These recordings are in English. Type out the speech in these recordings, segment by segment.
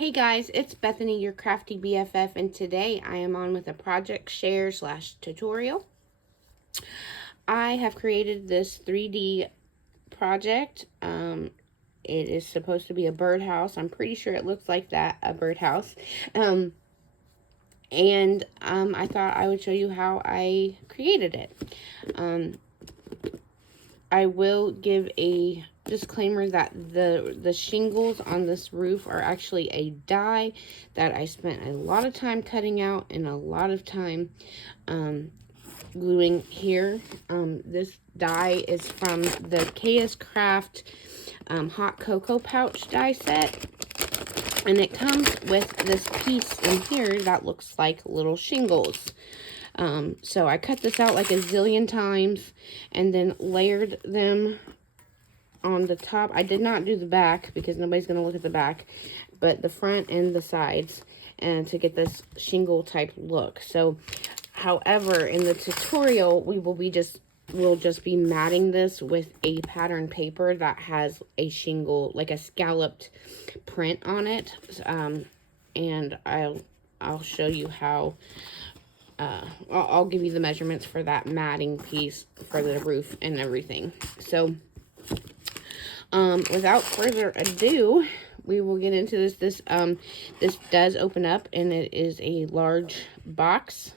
Hey guys, it's Bethany, your crafty BFF, and today I am on with a project share / tutorial. I have created this 3D project. It is supposed to be a birdhouse. I'm pretty sure it looks like that, a birdhouse. I thought I would show you how I created it. I will give a disclaimer that the shingles on this roof are actually a die that I spent a lot of time cutting out and a lot of time gluing here. This die is from the KS Craft Hot Cocoa Pouch die set. And it comes with this piece in here that looks like little shingles. So I cut this out like a zillion times and then layered them on the top. I did not do the back because nobody's going to look at the back, but the front and the sides, and to get this shingle type look. So, however, in the tutorial, we'll just be matting this with a pattern paper that has a shingle, like a scalloped print on it. And I'll show you how. I'll give you the measurements for that matting piece for the roof and everything. So, without further ado, we will get into this. This does open up, and it is a large box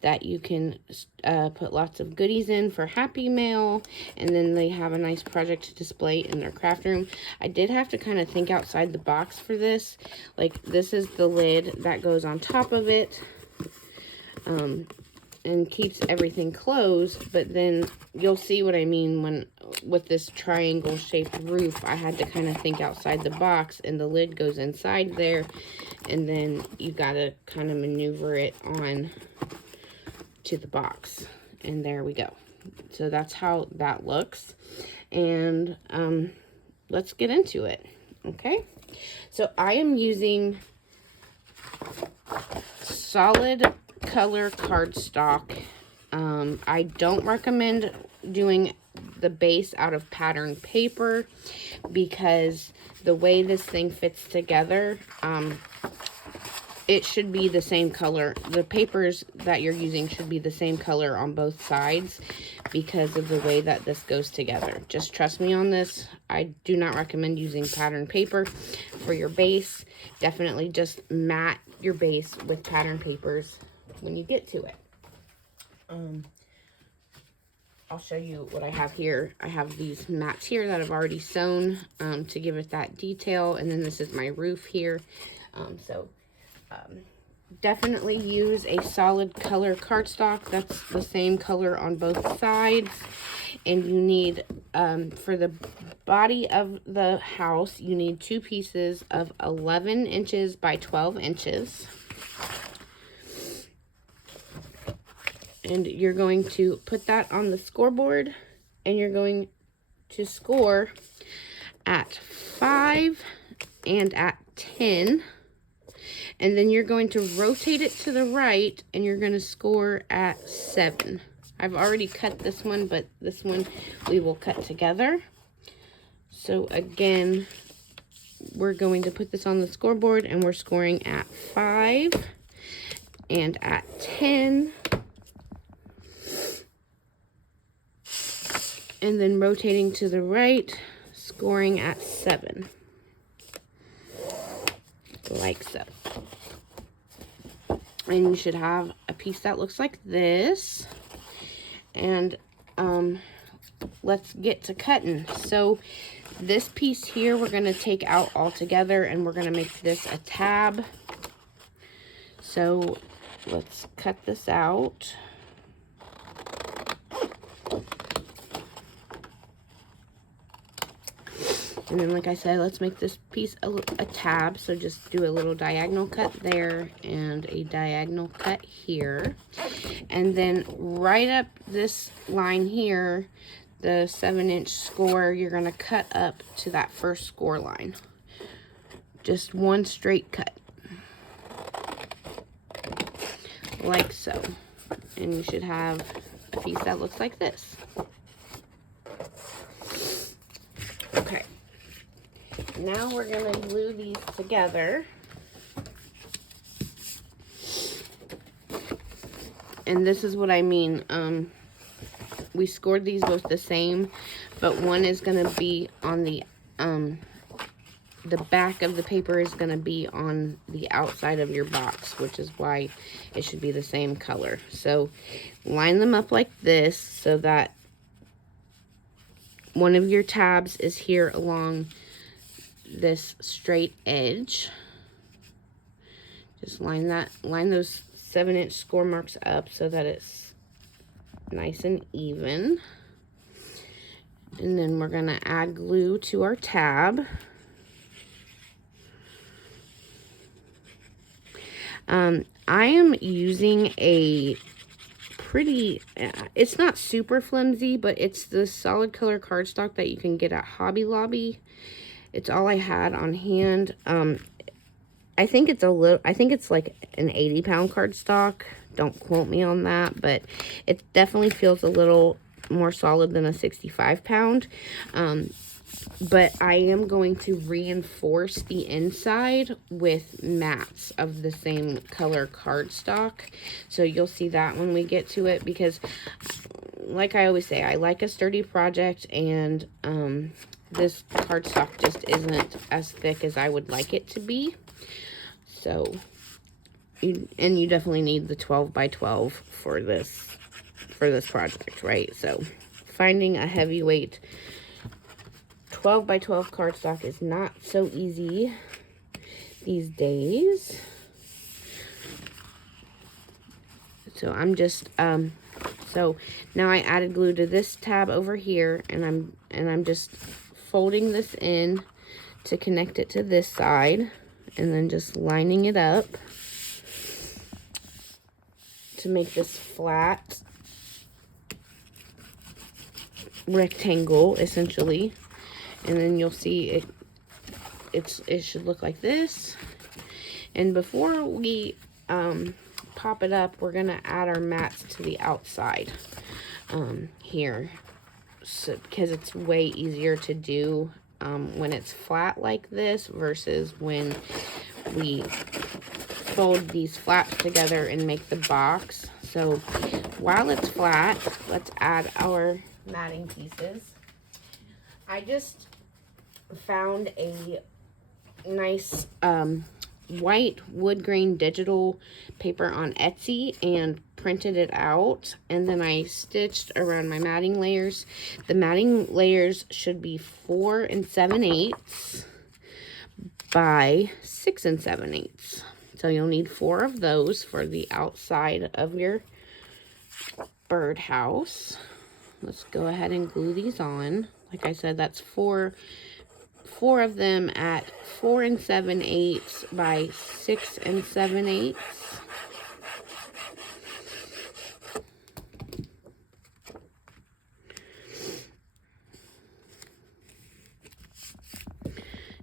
that you can put lots of goodies in for Happy Mail, and then they have a nice project to display in their craft room. I did have to kind of think outside the box for this. Like, this is the lid that goes on top of it. And keeps everything closed, but then you'll see what I mean when with this triangle shaped roof. I had to kind of think outside the box, and the lid goes inside there, and then you gotta kind of maneuver it on to the box, and there we go. So that's how that looks, and let's get into it. Okay, so I am using solid color cardstock. I don't recommend doing the base out of pattern paper because the way this thing fits together, it should be the same color. The papers that you're using should be the same color on both sides because of the way that this goes together. Just trust me on this. I do not recommend using pattern paper for your base. Definitely just mat your base with pattern papers when you get to it. I'll show you what I have here. I have these mats here that I've already sewn to give it that detail, and then this is my roof here. Definitely use a solid color cardstock that's the same color on both sides. And you need, for the body of the house, you need 2 pieces of 11 inches by 12 inches. And you're going to put that on the scoreboard, and you're going to score at 5 and at 10. And then you're going to rotate it to the right, and you're going to score at 7. I've already cut this one, but this one we will cut together. So again, we're going to put this on the scoreboard, and we're scoring at 5 and at 10. And then rotating to the right, scoring at 7. Like so. And you should have a piece that looks like this. And let's get to cutting. So this piece here we're going to take out all together, and we're going to make this a tab. So let's cut this out. And then, like I said, let's make this piece a tab. So just do a little diagonal cut there and a diagonal cut here. And then right up this line here, the 7-inch score, you're going to cut up to that first score line. Just one straight cut. Like so. And you should have a piece that looks like this. Okay. Now we're going to glue these together. And this is what I mean. We scored these both the same, but one is going to be on the back of the paper is going to be on the outside of your box, which is why it should be the same color. So line them up like this so that one of your tabs is here along this straight edge. Just line those 7-inch score marks up so that it's nice and even. And then we're going to add glue to our tab. I am using a pretty, it's not super flimsy, but it's the solid color cardstock that you can get at Hobby Lobby. It's all I had on hand. I think it's like an 80-pound cardstock. Don't quote me on that, but it definitely feels a little more solid than a 65-pound. But I am going to reinforce the inside with mats of the same color cardstock. So you'll see that when we get to it, because like I always say, I like a sturdy project, and this cardstock just isn't as thick as I would like it to be. So, you definitely need the 12 by 12 for this project, right? So finding a heavyweight 12 by 12 cardstock is not so easy these days. So I'm just so now I added glue to this tab over here, and I'm just folding this in to connect it to this side, and then just lining it up to make this flat rectangle essentially. And then you'll see it should look like this. And before we pop it up, we're gonna add our mats to the outside here, so because it's way easier to do when it's flat like this versus when we fold these flaps together and make the box. So while it's flat, let's add our matting pieces. I just found a nice white wood grain digital paper on Etsy and printed it out, and then I stitched around my matting layers. The matting layers should be 4 7/8 by 6 7/8. So you'll need 4 of those for the outside of your birdhouse. Let's go ahead and glue these on. Like I said, that's four of them at 4 7/8 by 6 7/8.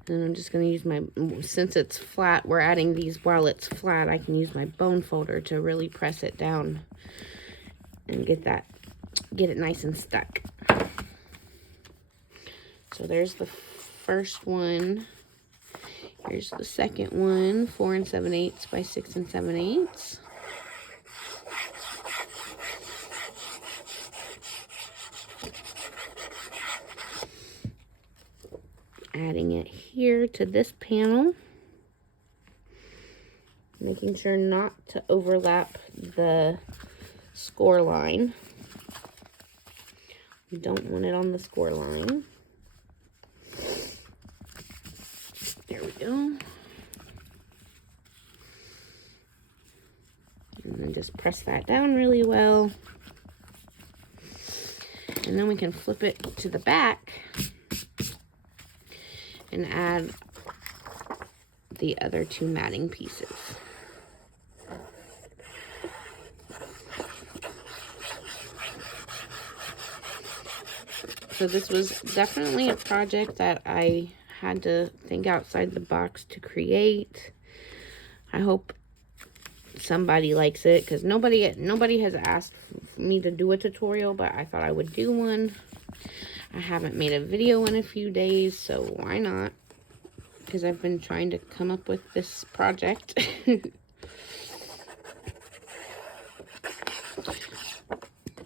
And I'm just going to use my, since it's flat, we're adding these while it's flat, I can use my bone folder to really press it down and get it nice and stuck. So there's the first one. Here's the second one, 4 7/8 by 6 7/8. Adding it here to this panel, making sure not to overlap the score line. We don't want it on the score line. There we go. And then just press that down really well. And then we can flip it to the back and add the other 2 matting pieces. So this was definitely a project that I had to think outside the box to create. I hope somebody likes it, because nobody has asked me to do a tutorial, but I thought I would do one. I haven't made a video in a few days, so why not? Because I've been trying to come up with this project.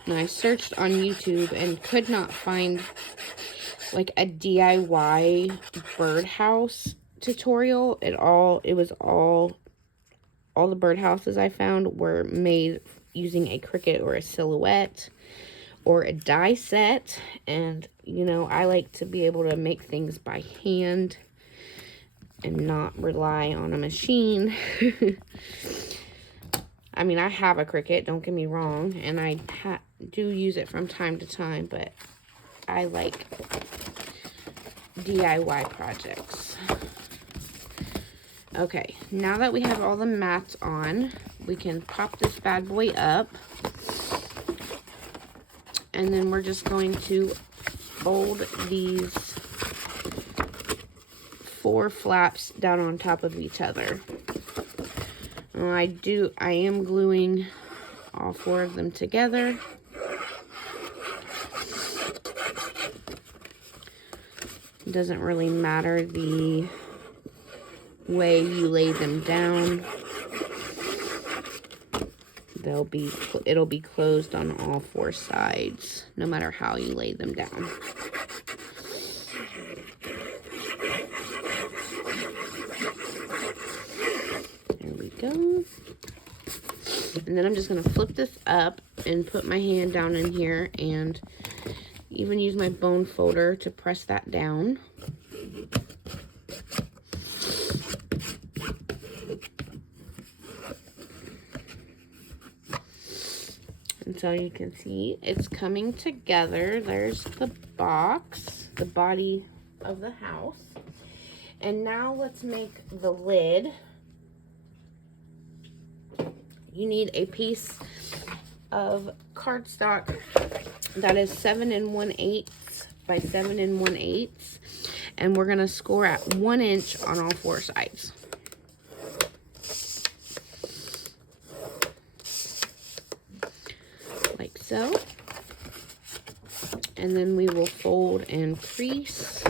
And I searched on YouTube and could not find like a DIY birdhouse tutorial at all. It was all the birdhouses I found were made using a Cricut or a Silhouette or a die set. And, you know, I like to be able to make things by hand and not rely on a machine. I mean, I have a Cricut, don't get me wrong, and I do use it from time to time, but I like DIY projects. Okay, now that we have all the mats on, we can pop this bad boy up. And then we're just going to fold these 4 flaps down on top of each other. I am gluing all 4 of them together. It doesn't really matter the way you lay them down. It'll be closed on all 4 sides, no matter how you lay them down. There we go. And then I'm just going to flip this up and put my hand down in here and even use my bone folder to press that down. And so you can see it's coming together. There's the box, the body of the house. And now let's make the lid. You need a piece of cardstock that is 7 1/8 by 7 1/8. And we're gonna score at 1 inch on all 4 sides. Like so. And then we will fold and crease.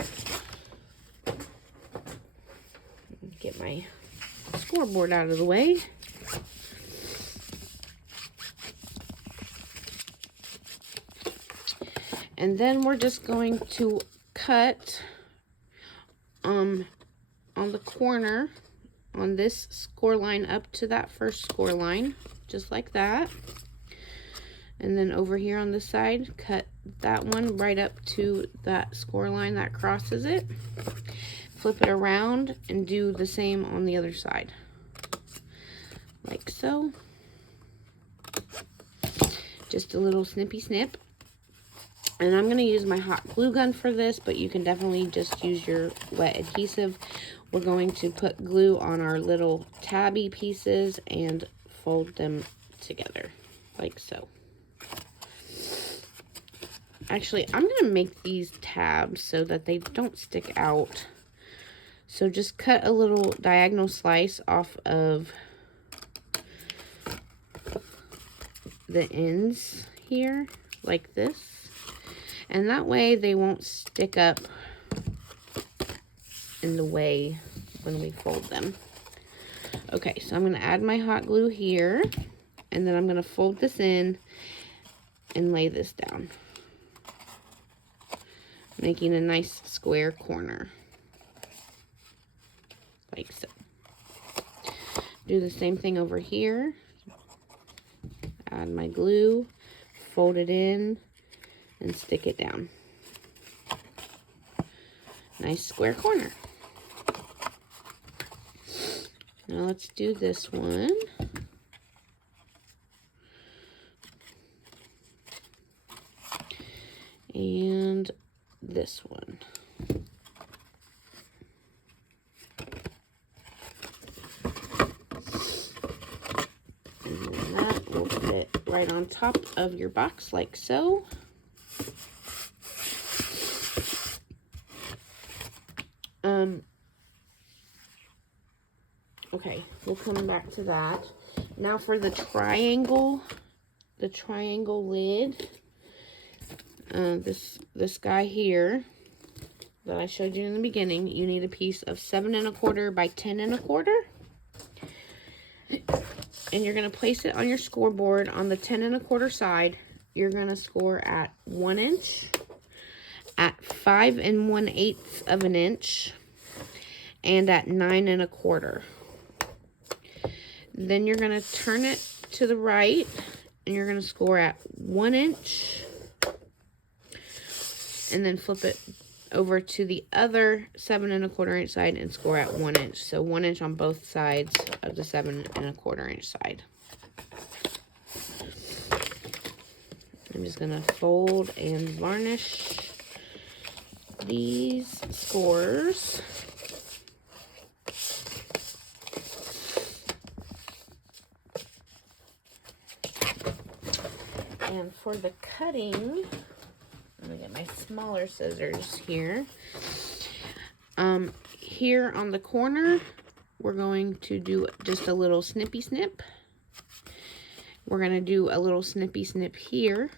Get my scoreboard out of the way. And then we're just going to cut on the corner on this score line up to that first score line, just like that. And then over here on this side, cut that one right up to that score line that crosses it. Flip it around and do the same on the other side, like so. Just a little snippy snip. And I'm going to use my hot glue gun for this, but you can definitely just use your wet adhesive. We're going to put glue on our little tabby pieces and fold them together, like so. Actually, I'm going to make these tabs so that they don't stick out. So just cut a little diagonal slice off of the ends here, like this. And that way they won't stick up in the way when we fold them. Okay, so I'm going to add my hot glue here. And then I'm going to fold this in and lay this down, making a nice square corner, like so. Do the same thing over here. Add my glue, fold it in, and stick it down. Nice square corner. Now let's do this one. And this one. And then that will fit right on top of your box like so. Okay, we'll come back to that. Now for the triangle lid, this guy here that I showed you in the beginning, you need a piece of 7 1/4 by 10 1/4. And you're going to place it on your scoreboard on the 10 1/4 side you're going to score at 1 inch, at 5 1/8 of an inch, and at 9 1/4. Then you're going to turn it to the right, and you're going to score at 1 inch, and then flip it over to the other 7 1/4 inch side and score at 1 inch. So 1 inch on both sides of the 7 1/4 inch side. I'm just gonna fold and varnish these scores. And for the cutting, let me get my smaller scissors here. Here on the corner, we're going to do just a little snippy snip. We're going to do a little snippy snip here.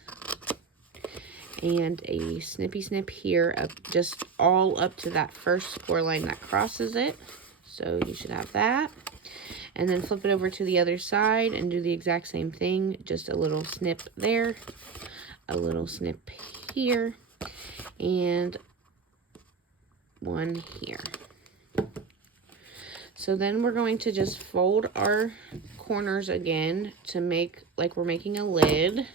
And a snippy snip here, up just all up to that first score line that crosses it. So you should have that. And then flip it over to the other side and do the exact same thing. Just a little snip there, a little snip here, and one here. So then we're going to just fold our corners again to make like we're making a lid.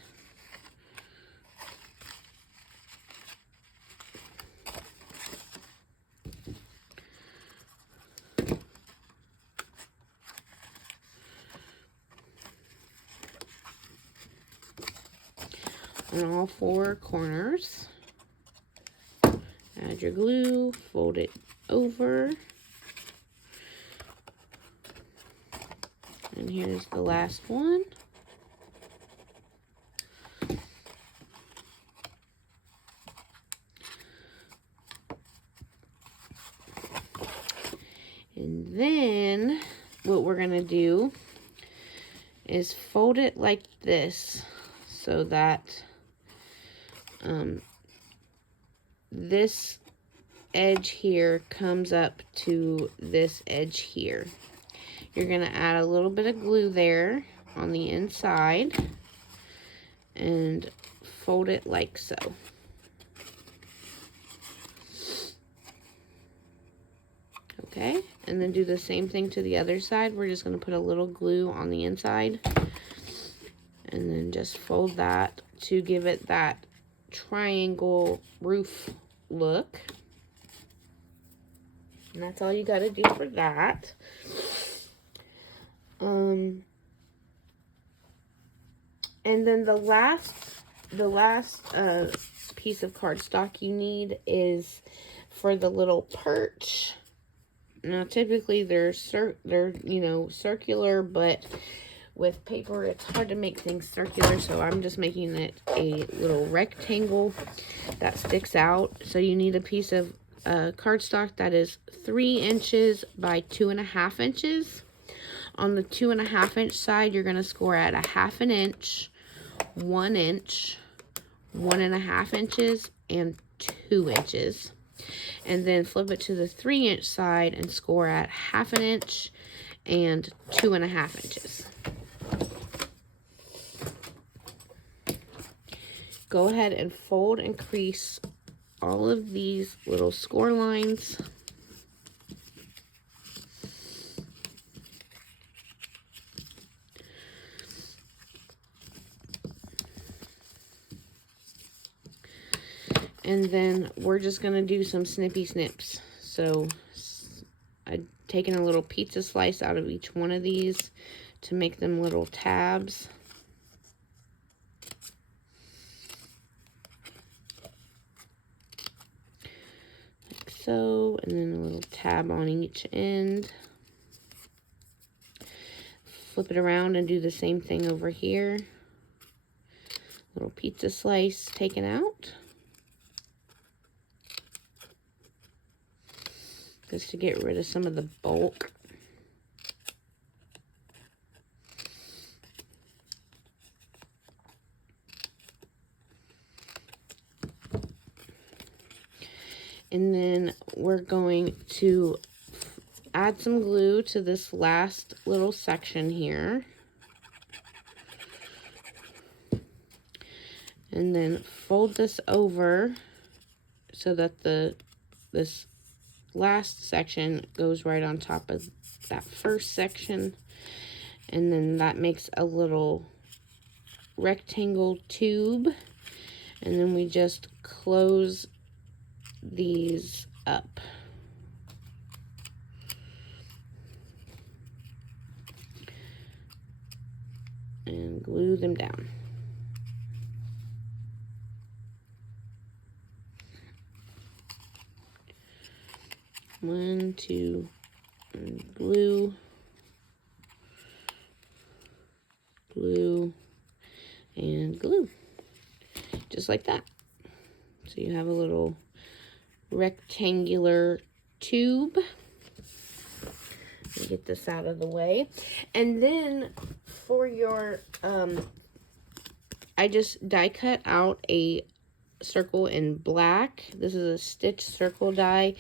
On all 4 corners. Add your glue, fold it over. And here's the last one. And then what we're going to do is fold it like this so that this edge here comes up to this edge here. You're going to add a little bit of glue there on the inside and fold it like so. Okay, and then do the same thing to the other side. We're just going to put a little glue on the inside and then just fold that to give it that triangle roof look. And that's all you got to do for that. And then the last piece of cardstock you need is for the little perch. Now typically they're you know, circular, but with paper it's hard to make things circular, so I'm just making it a little rectangle that sticks out. So you need a piece of cardstock that is 3 inches by 2.5 inches. On the 2.5 inch side, you're going to score at 1/2 inch, 1 inch, 1.5 inches, and 2 inches. And then flip it to the 3 inch side and score at 1/2 inch and 2.5 inches. Go ahead and fold and crease all of these little score lines. And then we're just going to do some snippy snips. So I've taken a little pizza slice out of each one of these to make them little tabs. Like so, and then a little tab on each end. Flip it around and do the same thing over here. Little pizza slice taken out. Just to get rid of some of the bulk. And then we're going to add some glue to this last little section here. And then fold this over so that this last section goes right on top of that first section. And then that makes a little rectangle tube. And then we just close these up. And glue them down. One, two, and glue, glue, and glue. Just like that. So you have a little rectangular tube. Let me get this out of the way. And then for your, I just die cut out a circle in black. This is a stitch circle die,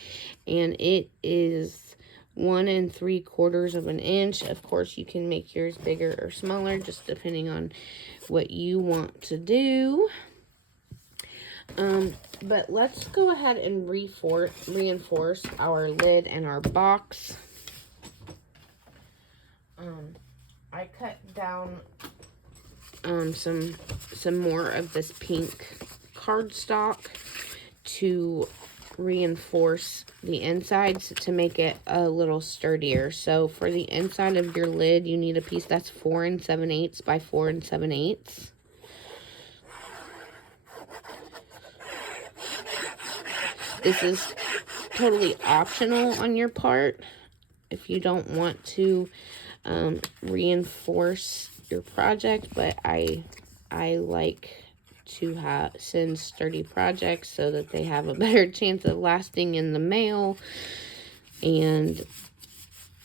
and it is 1 3/4 of an inch. Of course, you can make yours bigger or smaller, just depending on what you want to do. But let's go ahead and reinforce our lid and our box. I cut down some more of this pink cardstock to reinforce the insides to make it a little sturdier. So for the inside of your lid, you need a piece that's 4 7/8 by 4 7/8. This is totally optional on your part if you don't want to reinforce your project, but I like to send sturdy projects so that they have a better chance of lasting in the mail. And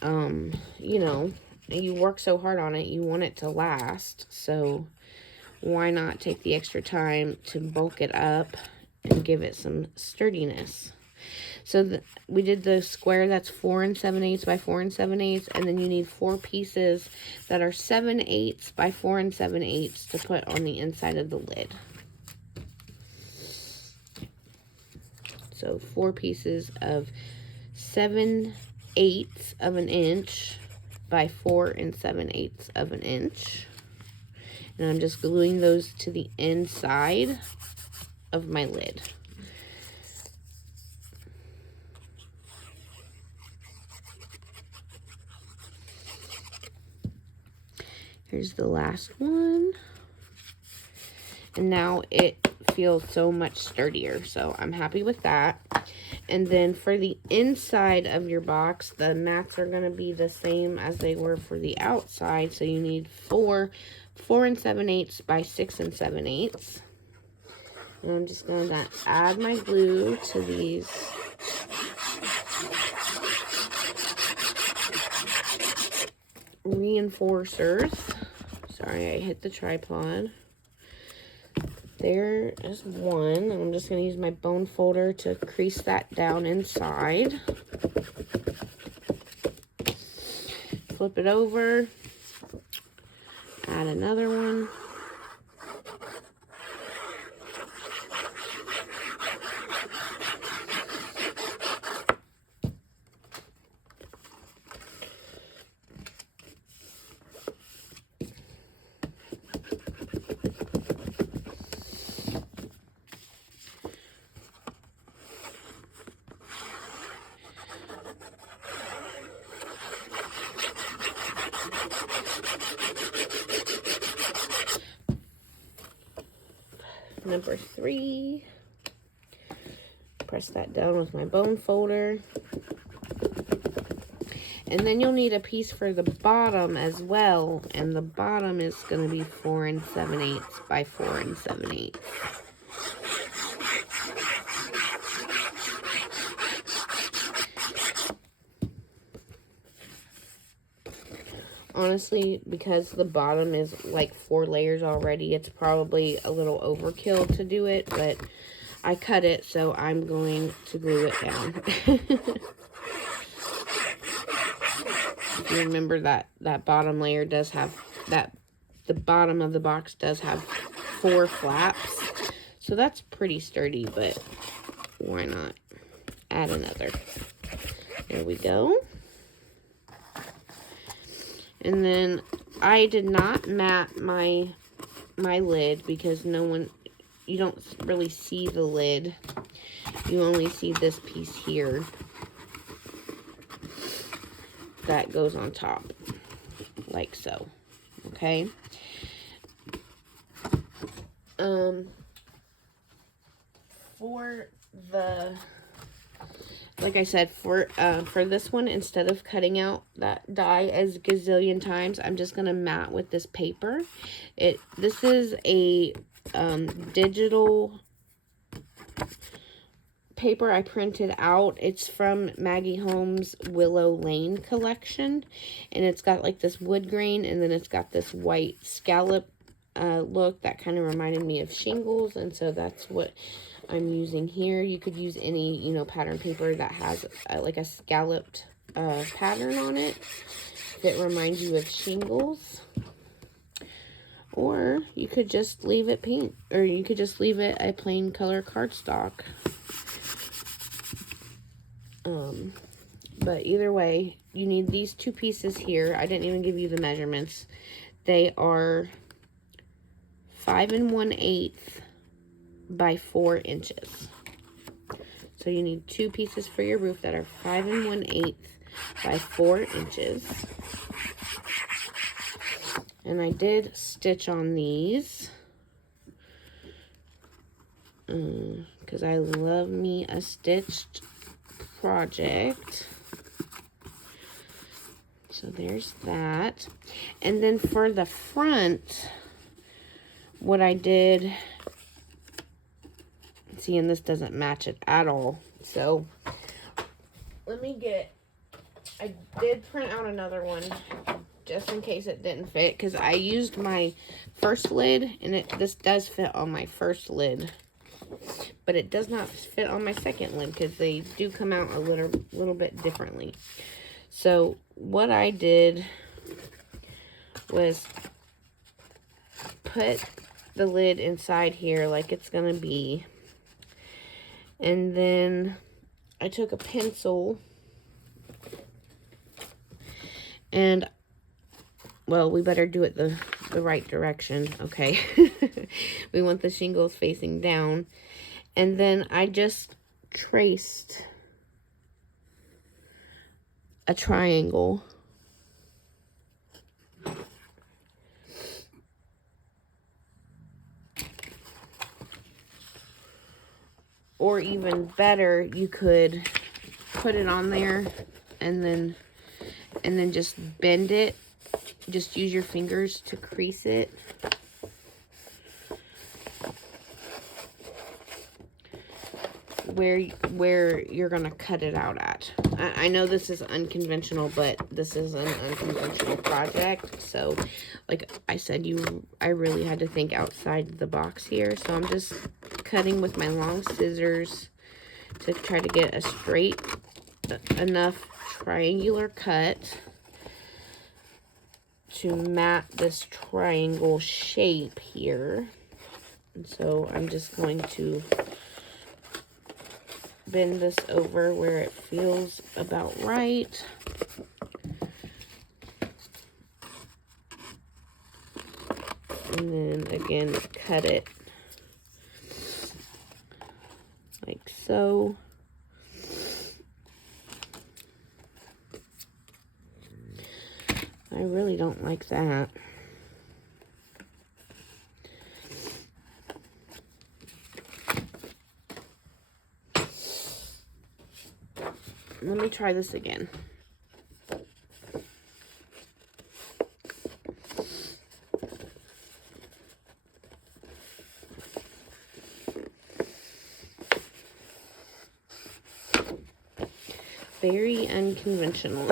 you know, you work so hard on it, you want it to last, so why not take the extra time to bulk it up and give it some sturdiness. So we did the square that's 4 7/8 by 4 7/8, and then you need 4 pieces that are 7/8 by 4 7/8 to put on the inside of the lid. So 4 pieces of 7/8 of an inch by 4 7/8 of an inch. And I'm just gluing those to the inside of my lid. Here's the last one. And now it feels so much sturdier, so I'm happy with that. And then for the inside of your box, the mats are going to be the same as they were for the outside. So you need 4 7/8 by 6 7/8. And I'm just going to add my glue to these reinforcers. Sorry, I hit the tripod. There is one. I'm just going to use my bone folder to crease that down inside. Flip it over. Add another one. Number 3, press that down with my bone folder. And then you'll need a piece for the bottom as well, and the bottom is going to be 4 7/8 by 4 7/8. Honestly, because the bottom is like 4 layers already, it's probably a little overkill to do it, but I cut it, so I'm going to glue it down. If you remember that bottom layer does have, the bottom of the box does have 4 flaps. So that's pretty sturdy, but why not add another? There we go. And then I did not mat my lid because you don't really see the lid. You only see this piece here that goes on top, like so. Okay. For the, like I said, for this one, instead of cutting out that die as gazillion times, I'm just gonna mat with this paper. This is a digital paper I printed out. It's from Maggie Holmes' Willow Lane collection, and it's got like this wood grain, and then it's got this white scallop look that kind of reminded me of shingles, and so that's what I'm using here. You could use any, you know, pattern paper that has like a scalloped pattern on it that reminds you of shingles. Or you could just leave it paint, or you could just leave it a plain color cardstock. But either way, you need these two pieces here. I didn't even give you the measurements. They are 5 1/8 by 4 inches. So you need two pieces for your roof that are 5 1/8 by 4 inches. And I did stitch on these because I love me a stitched project. So there's that. And then for the front, what I did, see, and this doesn't match it at all. So let me I did print out another one just in case it didn't fit, because I used my first lid, and this does fit on my first lid, but it does not fit on my second lid because they do come out a little bit differently. So what I did was put the lid inside here like it's gonna be, and then I took a pencil and, well, we better do it the right direction, okay? We want the shingles facing down. And then I just traced a triangle. Or even better, you could put it on there and then just bend it. Just use your fingers to crease it. Where you're gonna cut it out at. I know this is unconventional, but this is an unconventional project. So, like I said, I really had to think outside the box here. So I'm just cutting with my long scissors to try to get a straight enough triangular cut to mat this triangle shape here. And so I'm just going to bend this over where it feels about right. And then again, cut it like so. I really don't like that. Let me try this again. Very unconventional.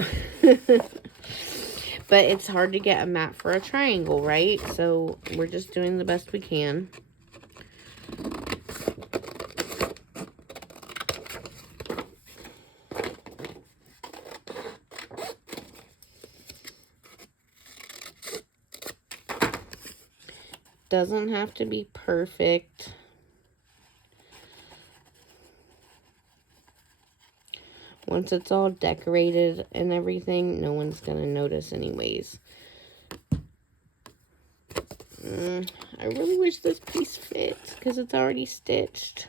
But it's hard to get a mat for a triangle, right? So we're just doing the best we can. Doesn't have to be perfect. once it's all decorated and everything, no one's gonna notice anyways. I really wish this piece fits because it's already stitched.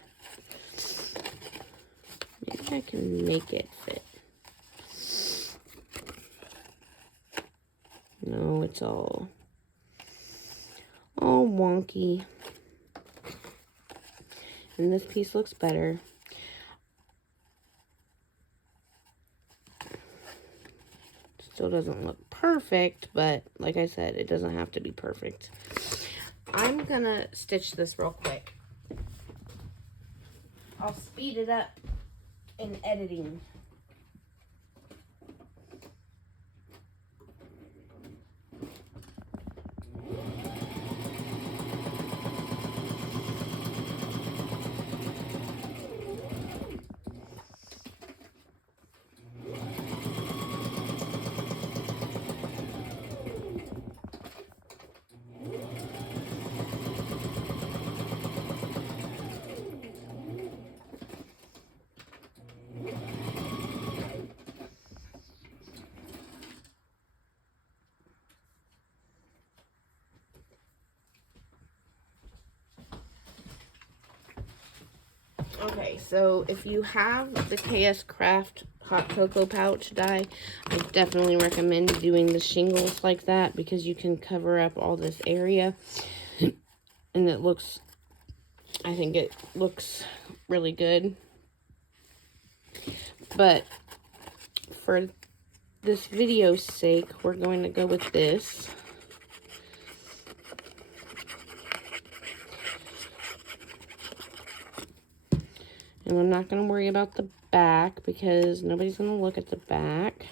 Maybe I can make it fit. No, it's all wonky. And this piece looks better. Still doesn't look perfect, but like I said, it doesn't have to be perfect. I'm gonna stitch this real quick. I'll speed it up in editing. Okay, so if you have the KS Craft Hot Cocoa Pouch die, I definitely recommend doing the shingles like that because you can cover up all this area. And it looks, I think it looks really good. But for this video's sake, we're going to go with this. And I'm not going to worry about the back because nobody's going to look at the back.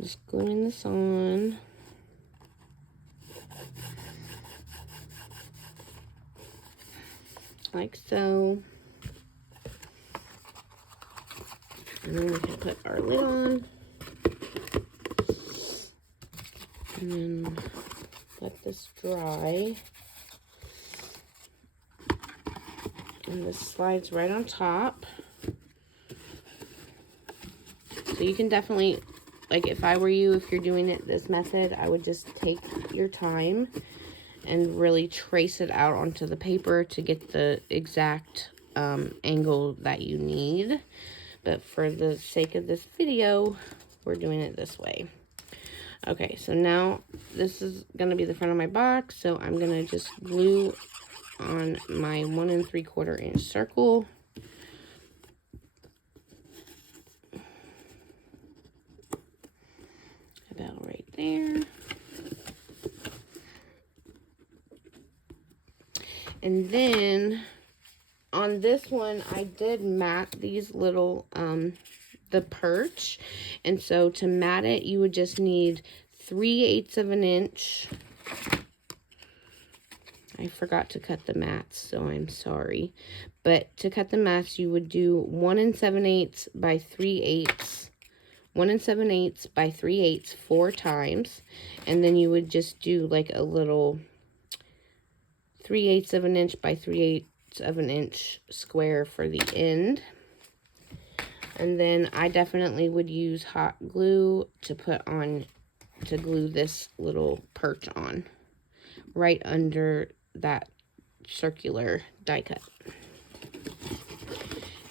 Just gluing this on. Like so. And then we can put our lid on. And then let this dry. And this slides right on top. So you can definitely, like if I were you, if you're doing it this method, I would just take your time and really trace it out onto the paper to get the exact angle that you need. But for the sake of this video, we're doing it this way. Okay, so now this is going to be the front of my box. So I'm going to just glue on my 1 3/4 inch circle. About right there. And then on this one, I did mat these little, the perch. And so to mat it, you would just need 3/8 of an inch. I forgot to cut the mats, so I'm sorry. But to cut the mats, you would do 1 7/8 by 3/8. 1 7/8 by 3/8 4 times. And then you would just do like a little 3/8 of an inch by 3/8 of an inch square for the end. And then I definitely would use hot glue to put on, to glue this little perch on right under that circular die cut.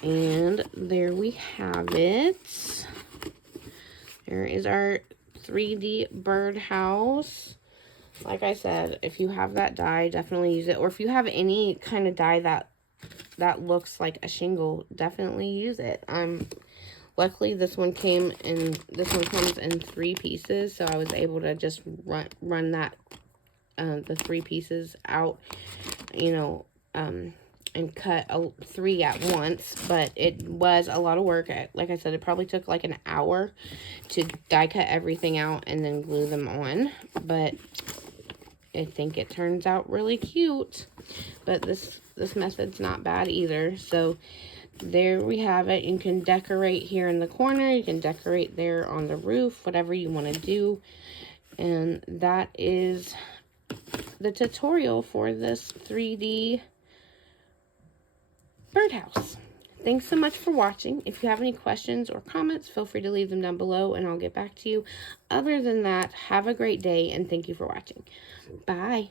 And there we have it. There is our 3D birdhouse. Like I said, if you have that die, definitely use it. Or if you have any kind of die that looks like a shingle, definitely use it. Luckily this one comes in 3 pieces, so I was able to just run that the 3 pieces out, you know, and cut 3 at once. But it was a lot of work. Like I said, it probably took like an hour to die cut everything out and then glue them on. But I think it turns out really cute. But this method's not bad either. So there we have it. You can decorate here in the corner. You can decorate there on the roof, whatever you want to do. And that is the tutorial for this 3D birdhouse. thanks so much for watching. If you have any questions or comments, feel free to leave them down below and I'll get back to you. Other than that, have a great day and thank you for watching. Bye.